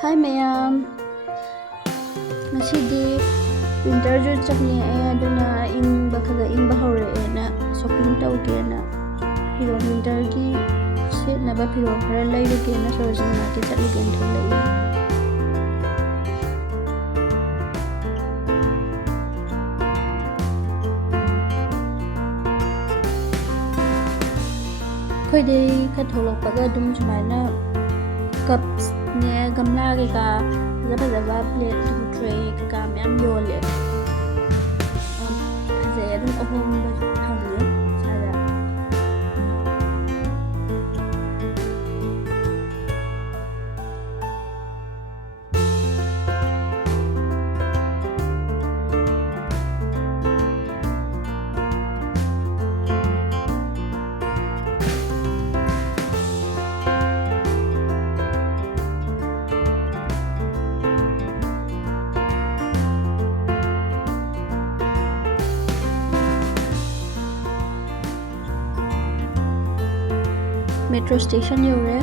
Hi mayam, ngasidi winter ju chakni aduna ingba khaga ingba hawreena shopping tawgena firon winter gi setnaba firon khara lairugena Sarojini market chatlugena tholai. Khoidei kha tholokpaga dum sumaina cups ne gamla kayka fazaba plate dum tray kayka mayam yole. Fazay adum ahomba hangi sada. Metro station yore.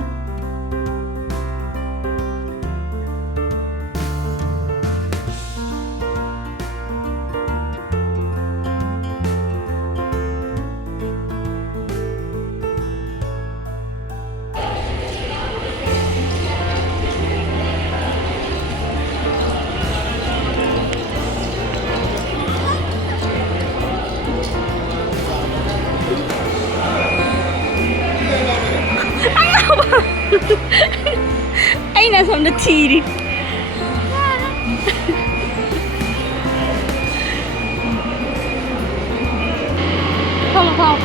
Ay nasa na tiri. Come.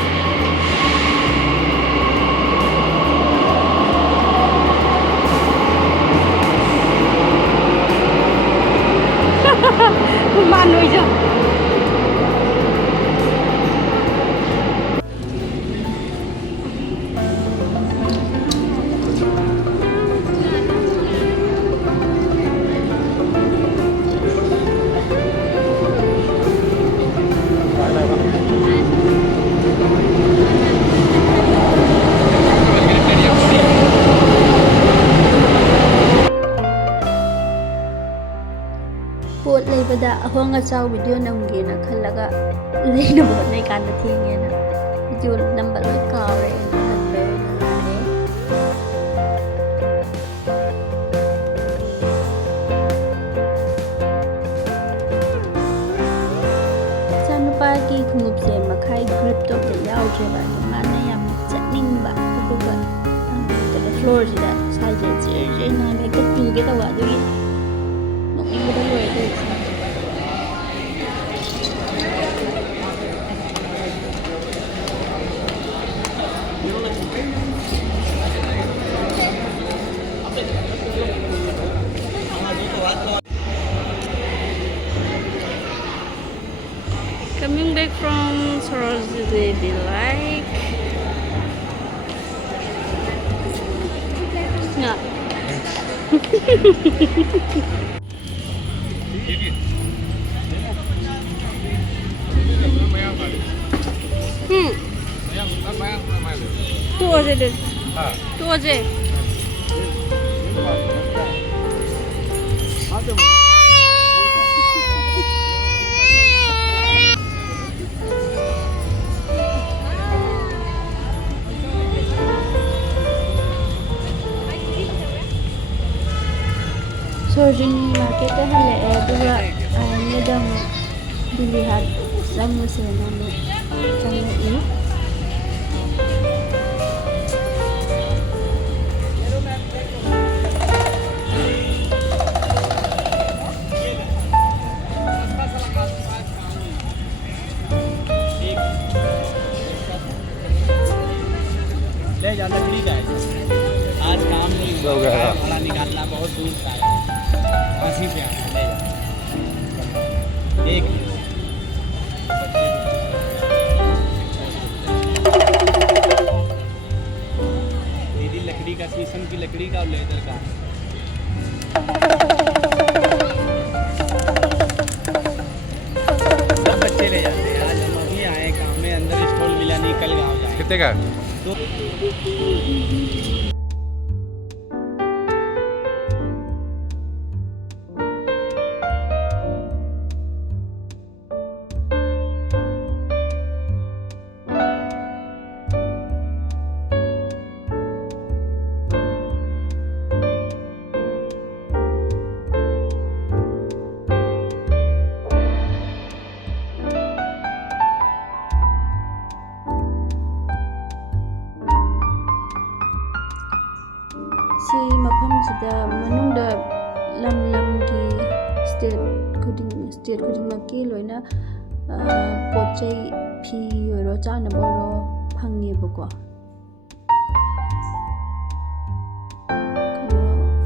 Manoy dyan. Pot leibada ahong achaw video namgena khallaga leina bot nei kan da thengena video number loi kawre hanbe nane sanupa ki khumup se makhai grip top da yaudre ba mana yam chatningba aduga the floor sida size je na me ka tuge da wa dugi Coming back from Sarojini be like no. Tu aja deh. Tu aja. Sarojini market dah le, dua ni dong dilihat sama senama sama ini. ले जा लकड़ी का आज काम नहीं हो गया वाला निकालना बहुत दूर का है फांसी पे आना ले जा एक दीदी लकड़ी का शीशम की लकड़ी का और लेदर का सब बच्चे ले जाते हैं आज हम अभी आए काम में अंदर स्टॉल मिला नहीं कल गाँव जाए कितने का तो ꯁꯤ ꯃꯐꯝꯁꯤꯗ ꯃꯅꯨꯡꯗ ꯂꯝ ꯂꯝꯒꯤ ꯁ꯭ꯇꯦꯠ ꯈꯨꯗꯤꯡꯃꯛꯀꯤ ꯂꯣꯏꯅ ꯄꯣꯠ ꯆꯩ ꯐꯤ ꯑꯣꯏꯔꯣ ꯆꯥꯅꯕ ꯑꯣꯏꯔꯣ ꯐꯪꯉꯦꯕꯀꯣ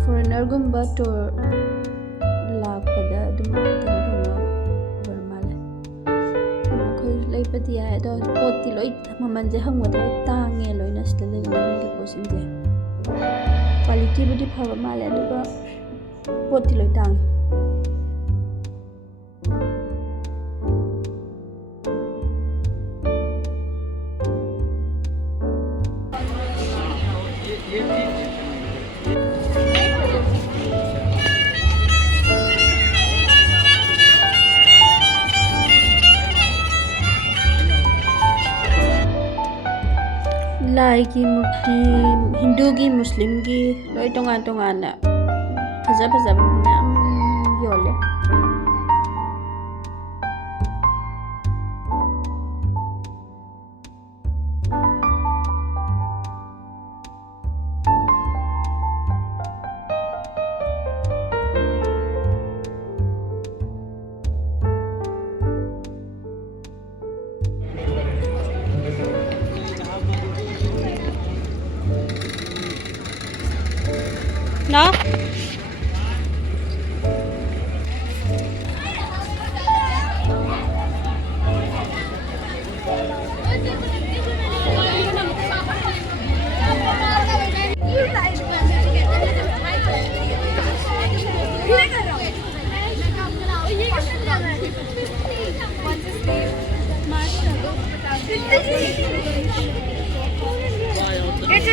ꯐꯣꯔꯦꯟꯅꯔꯒꯨꯝꯕ ꯇꯨꯔ ꯂꯥꯛꯄꯗ ꯑꯗꯨꯝ ꯀꯩꯅꯣ ꯇꯧꯕ ꯑꯣꯏꯔ ꯃꯥꯜꯂꯦ ꯑꯩꯈꯣꯏ ꯂꯩꯕꯗꯤ ꯌꯥꯏ ꯑꯗꯣ ꯄꯣꯠꯇꯤ ꯂꯣꯏ ꯃꯃꯜꯁꯦ ꯍꯪꯕꯗ ꯂꯣꯏ ꯇꯥꯡꯉꯦ ꯂꯣꯏꯅ ꯁꯤꯗ ꯂꯩꯕ ꯃꯅꯨꯡꯒꯤ ꯄꯣꯠꯁꯤꯡꯁꯦ ꯀ꯭ꯋꯥꯂꯤꯇꯤꯕꯨꯗꯤ ꯐꯕ ꯃꯥꯜꯂꯦ ꯑꯗꯨꯒ ꯄꯣꯠꯇꯤ ꯂꯣꯏ ꯇꯥꯡꯉꯦ ꯂꯥꯏꯒꯤ ꯃꯨꯔꯇꯤ ꯍꯤꯟꯗꯨꯒꯤ ꯃꯨꯁꯂꯤꯝꯒꯤ ꯂꯣꯏ ꯇꯣꯉꯥꯟ ꯇꯣꯉꯥꯟꯅ ꯐꯖꯕ ꯃꯌꯥꯝ ꯌꯣꯜꯂꯦ No?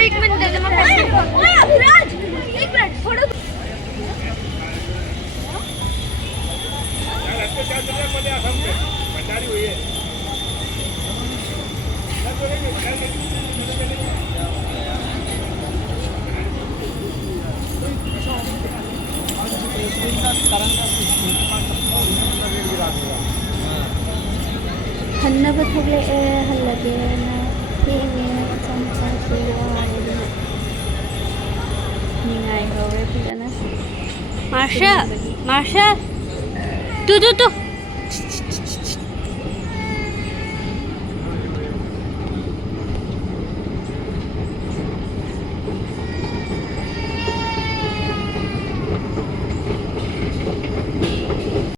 एक मिनट दे दे मैं विराज एक मिनट थोड़ा हन्नब थोꯛꯂꯛꯑꯦ हल्लगेꯅ ꯊꯦꯡꯉꯦ ꯆꯥꯛꯁꯦ ꯋꯥꯔꯦ निंगाई हौरे फजना मार्शल तू